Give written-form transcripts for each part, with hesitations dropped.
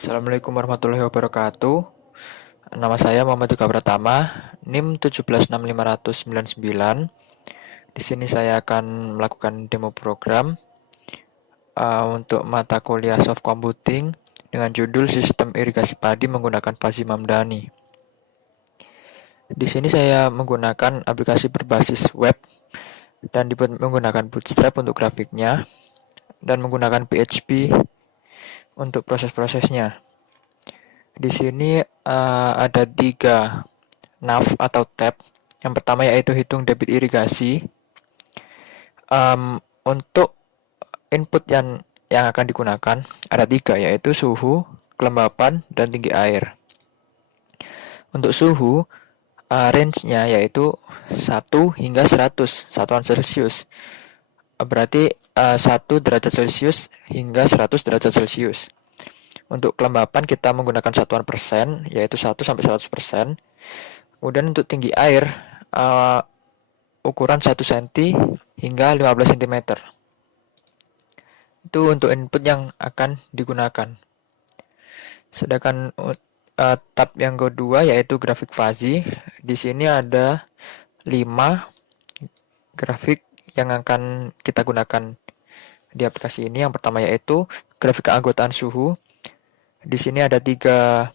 Assalamualaikum warahmatullahi wabarakatuh. Nama saya Muhammad Yoga Pratama, NIM 1765599. Di sini saya akan melakukan demo program untuk mata kuliah soft computing dengan judul Sistem Irigasi Padi menggunakan Fuzzy Mamdani. Di sini saya menggunakan aplikasi berbasis web dan menggunakan Bootstrap untuk grafiknya dan menggunakan PHP untuk proses-prosesnya. Di sini ada 3 nav atau tab. Yang pertama yaitu hitung debit irigasi. Untuk input yang akan digunakan ada 3, yaitu suhu, kelembapan, dan tinggi air. Untuk suhu, range-nya yaitu 1 hingga 100 satuan Celcius. Berarti 1 derajat Celcius hingga 100 derajat Celcius. Untuk kelembapan kita menggunakan satuan persen, yaitu 1 sampai 100%. Kemudian untuk tinggi air, ukuran 1 cm hingga 15 cm. Itu untuk input yang akan digunakan. Sedangkan tab yang kedua yaitu grafik fuzzy. Di sini ada 5 grafik yang akan kita gunakan di aplikasi ini. Yang pertama yaitu grafik keanggotaan suhu. Di sini ada 3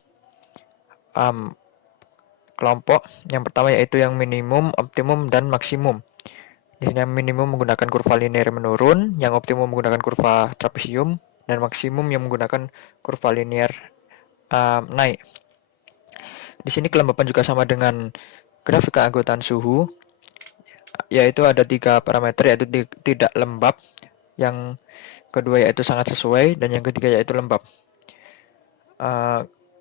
kelompok. Yang pertama yaitu yang minimum, optimum, dan maksimum. Di sini yang minimum menggunakan kurva linear menurun, yang optimum menggunakan kurva trapesium, dan maksimum yang menggunakan kurva linear naik. Di sini kelembapan juga sama dengan grafik keanggotaan suhu, yaitu ada 3 parameter, yaitu tidak lembab, yang kedua yaitu sangat sesuai, dan yang ketiga yaitu lembab.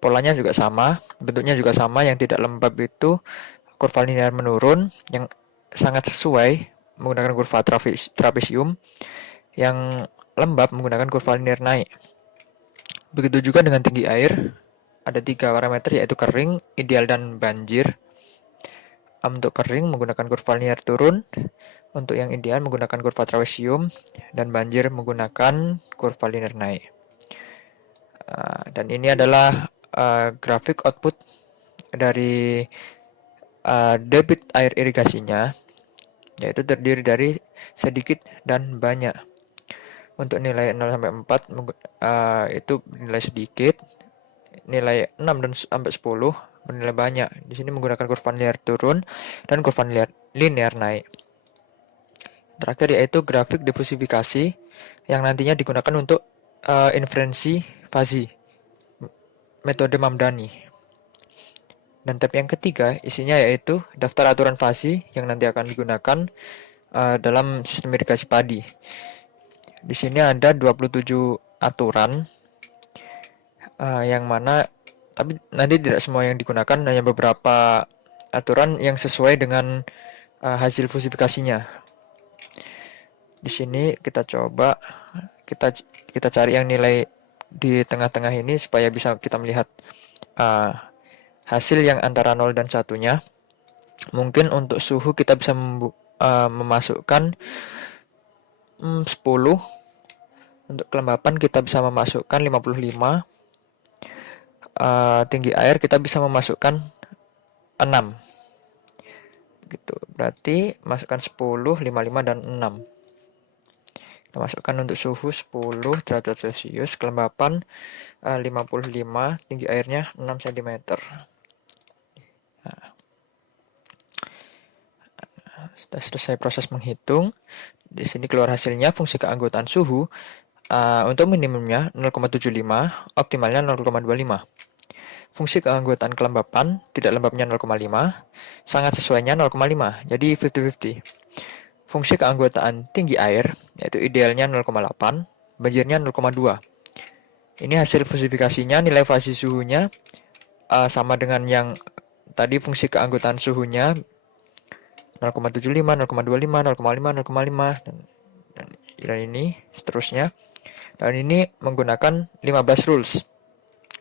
Polanya juga sama, bentuknya juga sama. Yang tidak lembab itu kurva linear menurun, yang sangat sesuai menggunakan kurva trapesium, yang lembab menggunakan kurva linear naik. Begitu juga dengan tinggi air, ada 3 parameter yaitu kering, ideal, dan banjir. Untuk kering menggunakan kurva linear turun, untuk yang ideal menggunakan kurva trapesium, dan banjir menggunakan kurva linear naik. Dan ini adalah grafik output dari debit air irigasinya, yaitu terdiri dari sedikit dan banyak. Untuk nilai 0 sampai 4 itu nilai sedikit, nilai 6 dan sampai 10 bernilai banyak. Di sini menggunakan kurva linear turun dan kurva linear naik. Terakhir yaitu grafik diversifikasi yang nantinya digunakan untuk inferensi fuzzy metode Mamdani. Dan tab yang ketiga isinya yaitu daftar aturan fuzzy yang nanti akan digunakan dalam sistem irigasi padi. Di sini ada 27 aturan yang mana tapi nanti tidak semua yang digunakan, hanya beberapa aturan yang sesuai dengan hasil fusifikasinya. Di sini kita coba kita cari yang nilai di tengah-tengah ini supaya bisa kita melihat hasil yang antara 0 dan 1-nya. Mungkin untuk suhu kita bisa memasukkan 10. Untuk kelembapan kita bisa memasukkan 55. Tinggi air kita bisa memasukkan 6. Gitu. Berarti masukkan 10, 55, dan 6. Kita masukkan untuk suhu 10 derajat Celcius, kelembapan 55, tinggi airnya 6 cm. Nah, sudah selesai proses menghitung. Di sini keluar hasilnya fungsi keanggotaan suhu. Untuk minimumnya 0,75, optimalnya 0,25. Fungsi keanggotaan kelembapan, tidak lembabnya 0,5, sangat sesuainya 0,5, jadi 50-50. Fungsi keanggotaan tinggi air, yaitu idealnya 0,8, banjirnya 0,2. Ini hasil fusifikasinya, nilai fuzzy suhunya sama dengan yang tadi fungsi keanggotaan suhunya 0,75, 0,25, 0,5, 0,5, dan ini seterusnya. Dan ini menggunakan 15 rules.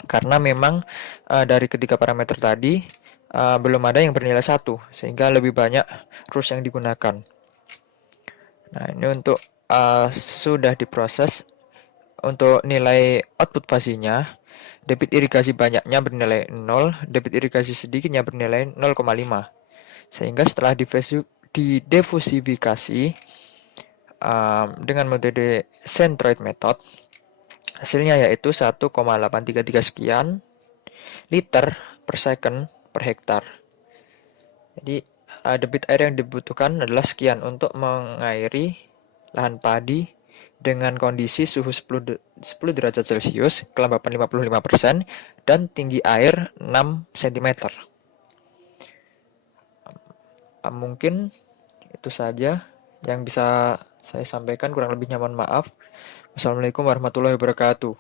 Karena memang dari ketiga parameter tadi belum ada yang bernilai 1, sehingga lebih banyak rules yang digunakan. Nah, ini untuk sudah diproses Untuk nilai output fasinya, debit irigasi banyaknya bernilai 0, debit irigasi sedikitnya bernilai 0,5. Sehingga setelah didefusifikasi dengan metode centroid method, hasilnya yaitu 1,833 sekian liter per second per hektar. Jadi debit air yang dibutuhkan adalah sekian untuk mengairi lahan padi dengan kondisi suhu 10 derajat Celcius, kelembapan 55%, dan tinggi air 6 cm. Mungkin itu saja yang bisa saya sampaikan, kurang lebihnya mohon maaf. Wassalamualaikum warahmatullahi wabarakatuh.